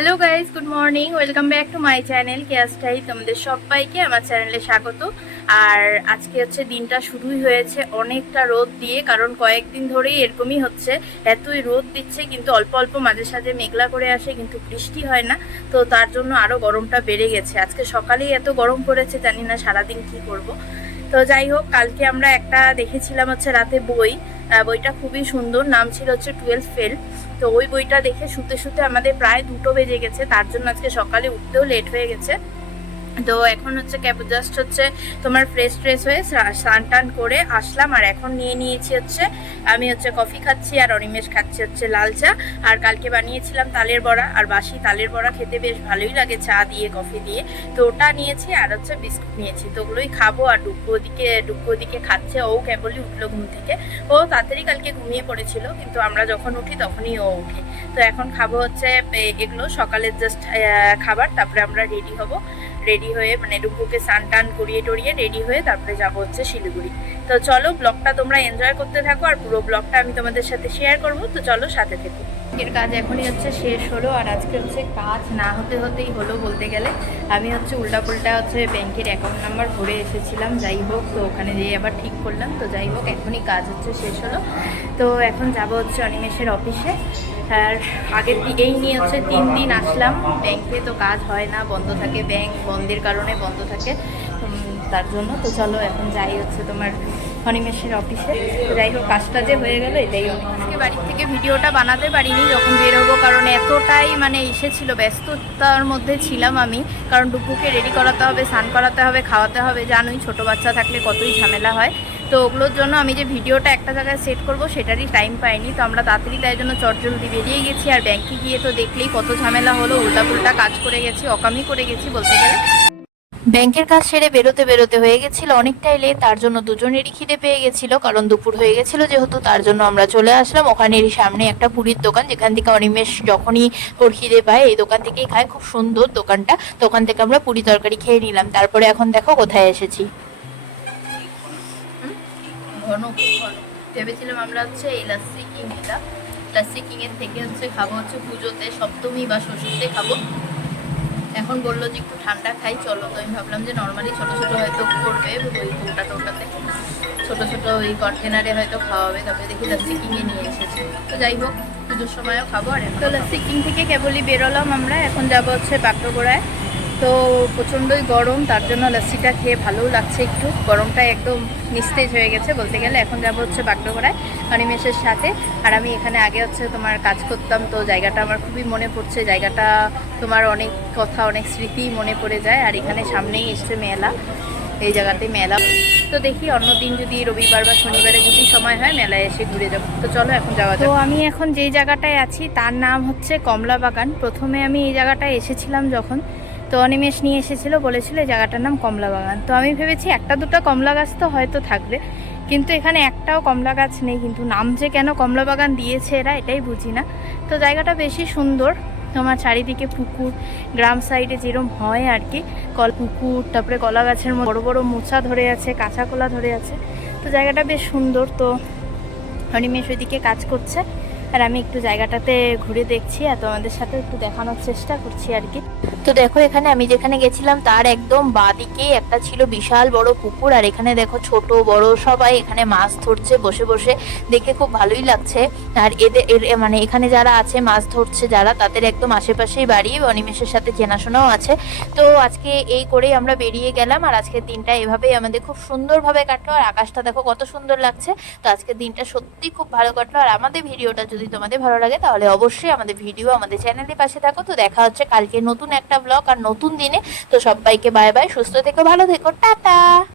Hello guys good morning welcome back to my channel কেয়াস্টাই তোমাদের সবাইকে আমার চ্যানেলে স্বাগত। আর আজকে হচ্ছে দিনটা শুরুই হয়েছে অনেকটা রোদ দিয়ে, কারণ কয়েকদিন ধরেই এরকমই হচ্ছে। এতই রোদ দিচ্ছে, কিন্তু অল্প অল্প মাঝে সাঝে মেঘলা করে আসে, কিন্তু বৃষ্টি হয় না। তো তার জন্য আরও গরমটা বেড়ে গেছে। আজকে সকালেই এত গরম পড়েছে, জানি না সারাদিন কি করব। তো যাই হোক, কালকে আমরা একটা দেখেছিলাম হচ্ছে রাতে বই। বইটা খুবই সুন্দর, নাম ছিল হচ্ছে টুয়েলভ ফেল। তো ওই বইটা দেখে শুতে শুতে আমাদের প্রায় দুটো বেজে গেছে, তার জন্য আজকে সকালে উঠতেও লেট হয়ে গেছে। তো এখন হচ্ছে ক্যাব জাস্ট হচ্ছে তোমার ফ্রেশ ট্রেশ হয়ে স্না- স্নান টান করে আসলাম। আর এখন নিয়ে নিয়েছি হচ্ছে, আমি হচ্ছে কফি খাচ্ছি আর অনিমেষ খাচ্ছি হচ্ছে লাল চা। আর কালকে বানিয়েছিলাম তালের বড়া আর বাসি তালের বড়া খেতে বেশ ভালোই লাগে চা দিয়ে কফি দিয়ে। তো ওটা নিয়েছি আর হচ্ছে বিস্কুট নিয়েছি। তো ওগুলোই খাব আর ডুব্বু ওদিকে ডুব্বু ওদিকে খাচ্ছে। ও কেবলই উঠল ঘুম থেকে। ও তাড়াতাড়ি কালকে ঘুমিয়ে পড়েছিল, কিন্তু আমরা যখন উঠি তখনই ও উঠে তো এখন খাব হচ্ছে এগুলো সকালের জাস্ট খাবার। তারপরে আমরা রেডি হব। রেডি হয়ে মানে ডুব্বুকে স্নান টান করিয়ে টরিয়ে রেডি হয়ে তারপরে যাব হচ্ছে শিলিগুড়ি। তো চলো ব্লগটা তোমরা এনজয় করতে থাকো আর পুরো ব্লগটা আমি তোমাদের সাথে শেয়ার করব, তো চলো সাথে থেকো। এর কাজ এখনই হচ্ছে শেষ হলো আর আজকে হচ্ছে কাজ না হতে হতেই হলো বলতে গেলে। আমি হচ্ছে উল্টাপুল্টা হচ্ছে ব্যাংকের অ্যাকাউন্ট নাম্বার ভরে এসেছিলাম, যাই হোক, তো ওখানে যেয়ে আবার ঠিক করলাম। তো যাই হোক, এখনই কাজ হচ্ছে শেষ হলো। তো এখন যাব হচ্ছে অনিমেষের অফিসে আর আগের এই নিয়ে হচ্ছে তিন দিন আসলাম। ব্যাংকে তো কাজ হয় না, বন্ধ থাকে ব্যাংক। বন্ধের কারণে বন্ধ থাকে। তার জন্য তো চলো, এখন যাই হচ্ছে তোমার হনিমেশের অফিসে যাই হোক, কাজটা যে হয়ে গেল, এটাই। আজকে বাড়ির থেকে ভিডিওটা বানাতে পারিনি, যখন বেরোবো, কারণ এতটাই মানে এসেছিল ব্যস্ততার মধ্যে ছিলাম আমি। কারণ ডুপুকে রেডি করাতে হবে, স্নান করাতে হবে, খাওয়াতে হবে, জানোই ছোট বাচ্চা থাকলে কতই ঝামেলা হয়। তো ওগুলোর জন্য আমি যে ভিডিওটা একটা জায়গায় সেট করব সেটারই টাইম পাইনি। তো আমরা তাড়াতাড়ি তাই জন্য চটজলদি বেরিয়ে গেছি আর ব্যাংকে গিয়ে তো দেখলেই কত ঝামেলা হলো, উল্টাপুল্টা কাজ করে গেছি অকামি করে গেছি বলতে গেলে। ব্যাংকের কাজ সেরে বেরোতে বেরোতে হয়ে গেছিল অনেকটাই লে তার জন্য দুজনেরই খিদে পেয়ে গেছিল, কারণ দুপুর হয়ে গেছিল যেহেতু, তার জন্য আমরা চলে আসলাম। ওখানেরই সামনে একটা পুরীর দোকান, যেখান থেকে অনিমেষ যখনই ওর খিদে পায়, এই দোকান থেকেই খায়, খুব সুন্দর দোকানটা। দোকান থেকে আমরা পুরি তরকারি খেয়ে নিলাম। তারপরে এখন দেখো কোথায় এসেছি। ঘন ঘন ভেবেছিলাম আমরা হচ্ছে এই লাস্সি কিং এটা লাস্সি এর থেকে হচ্ছে খাব হচ্ছে পুজোতে, সপ্তমী বা ষষ্ঠীতে খাব। এখন বলল যে একটু ঠান্ডা খাই, চলো তো। আমি ভাবলাম যে নর্মালি ছোটো ছোটো হয়তো করবে, ওই কৌটা টোটাতে ছোটো ছোটো ওই কন্টেনারে হয়তো খাওয়াবে তবে দেখি লাস্সি কিংয়ে নিয়ে এসেছে। তো যাই হোক, পুজোর সময়ও খাব। আর তো লাস্সি কিং থেকে কেবলই বেরোলাম আমরা। এখন যাব হচ্ছে বাগডোগোড়ায় তো প্রচণ্ডই গরম তার জন্য লস্যিটা খেয়ে ভালোও লাগছে একটু। গরমটা একদম নিস্তেজ হয়ে গেছে বলতে গেলে। এখন যাব হচ্ছে বাগডোগোড়ায় অনিমেষের সাথে। আর আমি এখানে আগে হচ্ছে তোমার কাজ করতাম তো জায়গাটা আমার খুবই মনে পড়ছে। জায়গাটা তোমার অনেক কথা অনেক স্মৃতি মনে পড়ে যায়। আর এখানে সামনেই এসছে মেলা এই জায়গাতে মেলা। তো দেখি অন্যদিন যদি রবিবার বা শনিবারে যদি সময় হয় মেলায় এসে ঘুরে যাব। তো চলো এখন যাওয়া তো আমি এখন যেই জায়গাটায় আছি তার নাম হচ্ছে কমলা বাগান প্রথমে আমি এই জায়গাটায় এসেছিলাম যখন। তো অনিমেষ নিয়ে এসেছিল, বলেছিল জায়গাটার নাম কমলা বাগান তো আমি ভেবেছি একটা দুটো কমলা গাছ তো হয়তো থাকবে, কিন্তু এখানে একটাও কমলা গাছ নেই, কিন্তু নাম যে কেন কমলা বাগান দিয়েছে এরা এটাই বুঝি না। তো জায়গাটা বেশি সুন্দর, তোমার চারিদিকে পুকুর, গ্রাম সাইডে যেরম হয় আর কি, কল পুকুর, তারপরে কলা গাছের বড় বড় মোচা ধরে আছে, কাঁচা কলা ধরে আছে। তো জায়গাটা বেশ সুন্দর, তো অনিমেষ ওইদিকে কাজ করছে। আর আমি একটু জায়গাটাতে ঘুরে দেখছি আর তোমাদের সাথে একটু দেখানোর চেষ্টা করছি আর কি। তো দেখো, এখানে আমি যেখানে গেছিলাম, তার একদম বাদিকে একটা ছিল বিশাল বড় পুকুর, আর এখানে দেখো ছোট, বড় সবাই এখানে মাছ ধরছে বসে বসে। দেখে খুব ভালোই লাগছে। আর এদের মানে এখানে যারা আছে, মাছ ধরছে যারা, তাদের একদম আশেপাশেই বাড়ি, অনিমেষের সাথে চেনাশোনাও আছে। তো আজকে এই করেই আমরা বেরিয়ে গেলাম, আর আজকের দিনটা এভাবেই আমাদের খুব সুন্দরভাবে কাটলো। আর আকাশটা দেখো কত সুন্দর লাগছে। তো আজকের দিনটা সত্যি খুব ভালো কাটলো। আর আমাদের ভিডিওটা যদি তোমাদের ভালো লাগে, তাহলে অবশ্যই আমাদের ভিডিও আমাদের চ্যানেলের পাশে থাকো। তো দেখা হচ্ছে কালকে নতুন একটা ব্লগ আর নতুন দিনে তো সবাইকে বাই বাই সুস্থ থেকো ভালো থেকো টাটা!